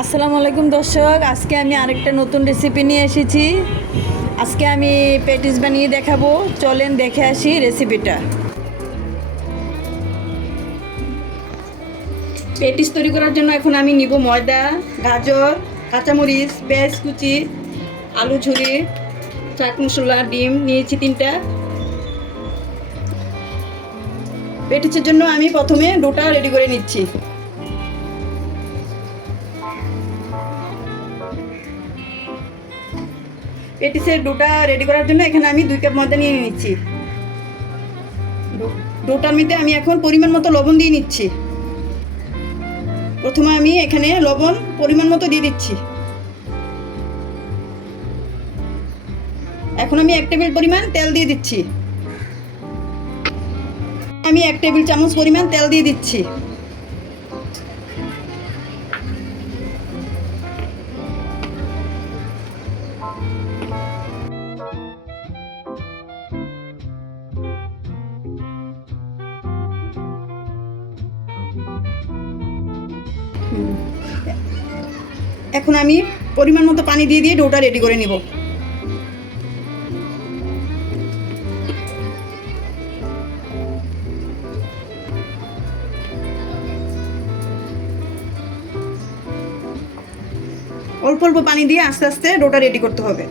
আসসালামু আলাইকুম দর্শক, আজকে আমি আরেকটা নতুন রেসিপি নিয়ে এসেছি। আজকে আমি পেটিস বানিয়ে দেখাবো। চলেন দেখে আসি রেসিপিটা পেটিস তৈরি করার জন্য এখন আমি নিব ময়দা, গাজর, কাঁচামরিচ, পেঁয়াজ কুচি, আলু ঝুরি চাট মশলা, ডিম, নিয়েছি তিনটা। পেটিসের জন্য আমি প্রথমে ডোটা রেডি করে নিচ্ছি। পেটিসের ডোটা রেডি করার জন্য এখানে আমি দুই কাপ ময়দা নিয়ে নিচ্ছি। ডোটার মধ্যে আমি এখন পরিমাণ মতো লবণ দিয়ে নিচ্ছি। প্রথমে আমি এখানে লবণ পরিমাণ মতো দিয়ে দিচ্ছি। এখন আমি এক টেবিল পরিমাণ তেল দিয়ে দিচ্ছি। আমি এক টেবিল চামচ পরিমাণ তেল দিয়ে দিচ্ছি। এখন আমি পরিমাণ মতো পানি দিয়ে দিয়ে ডোটা রেডি করে নিব। অল্প অল্প পানি দিয়ে আস্তে আস্তে ডোটা রেডি করতে হবে।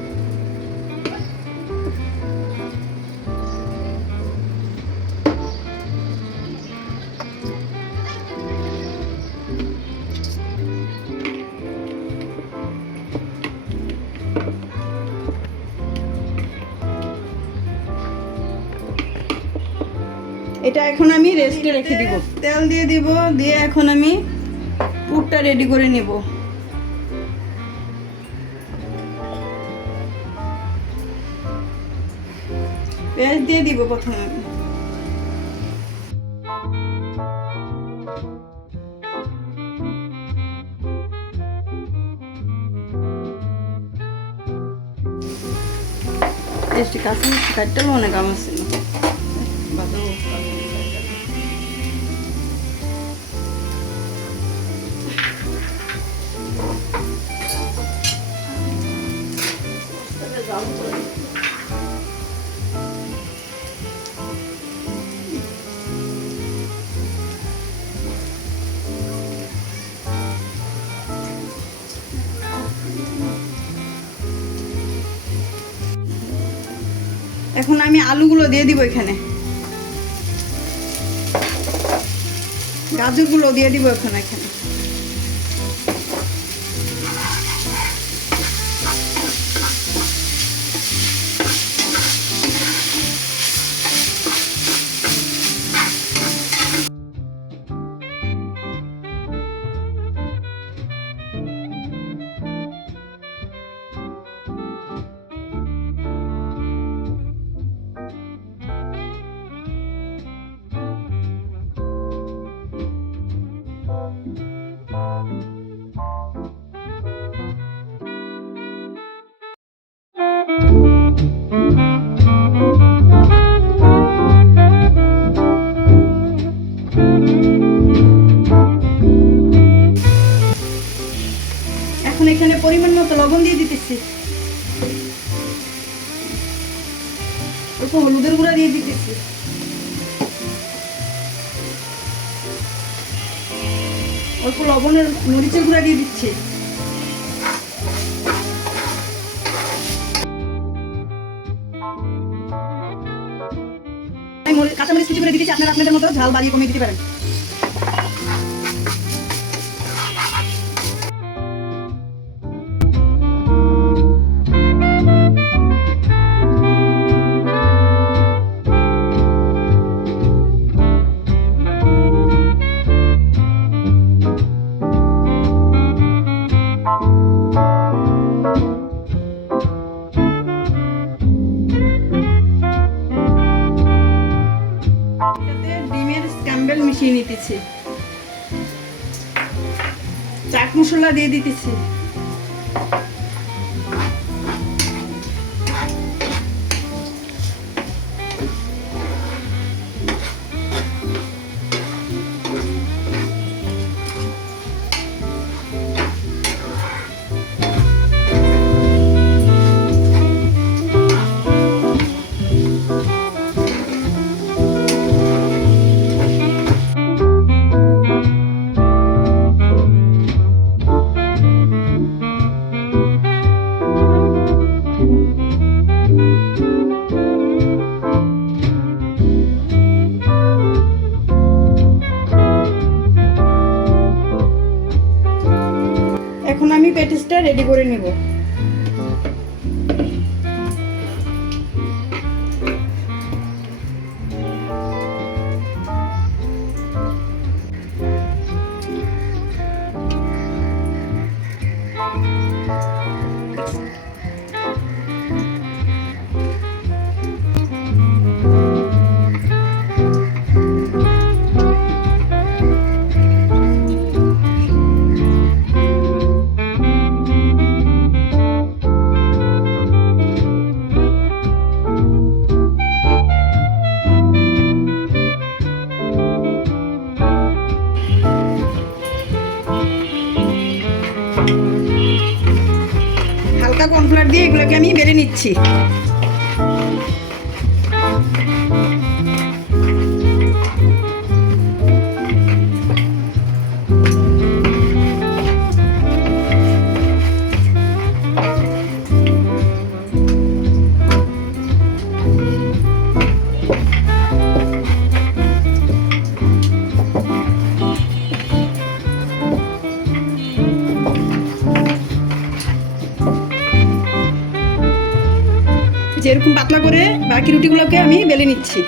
এটা এখন আমি রেস্টে রেখে দিব। তেল দিয়ে দিব দিয়ে এখন আমি পুরটা রেডি করে নেব। পেঁয়াজ দিয়ে দিব প্রথমে। Este caso, অনেক o negócio? এখন আমি আলুগুলো দিয়ে দিব এখানে। গাজরগুলো দিয়ে দিব এখন এখানে। লবণ দিয়ে দিতেছি। অল্প হলুদের গুঁড়া দিয়ে দিতেছি। অল্প লবণের মরিচের গুঁড়া দিয়ে দিচ্ছি। কাঁচামরিচ কুচি করে দিতেছি আপনারা আপনাদের মতো ঝাল বাড়িয়ে কমিয়ে দিতে পারেন। নিতেছি চাট মশলা দিয়ে দিতেছি। রেডি করে নিব। কর্নফ্লাওয়ার দিয়ে এগুলোকে আমি বেড়ে নিচ্ছি পাতলা করে বাকি রুটিগুলোকে আমি বেলে নিচ্ছি।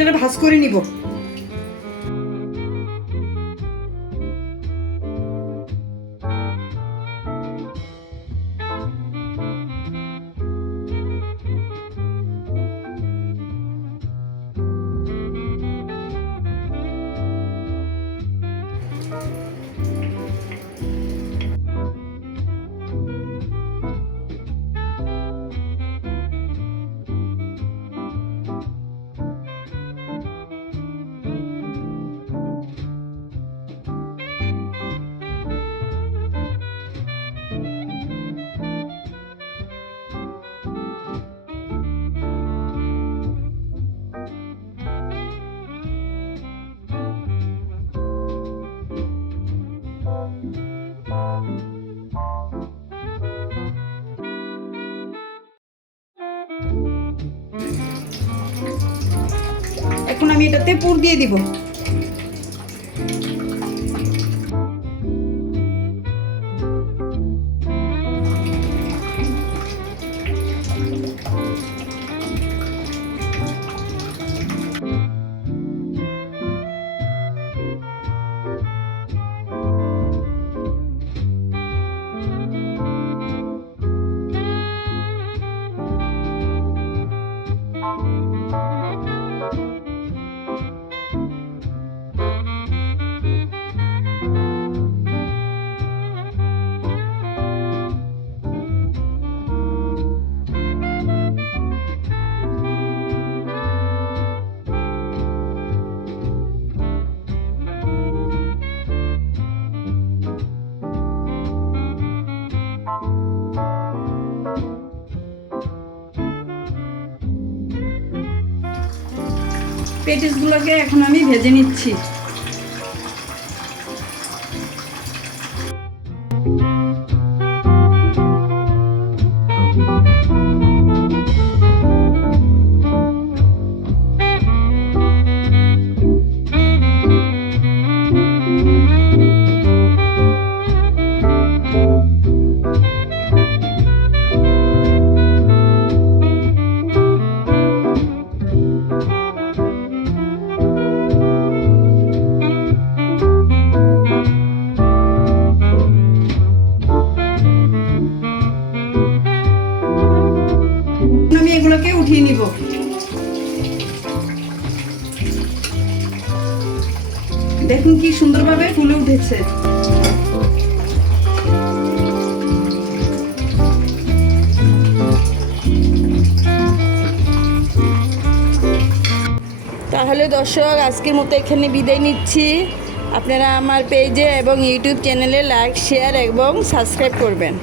এটা ভাস করে নিব। আমি এটাতে পুর দিয়ে দিব। পেটিসগুলোকে এখন আমি ভেজে নিচ্ছি। দেখুন কি সুন্দরভাবে ফুলে উঠেছে। তাহলে দর্শক, আজকের মতো এখানে বিদায় নিচ্ছি। আপনারা আমার পেজে এবং ইউটিউব চ্যানেলে লাইক, শেয়ার এবং সাবস্ক্রাইব করবেন।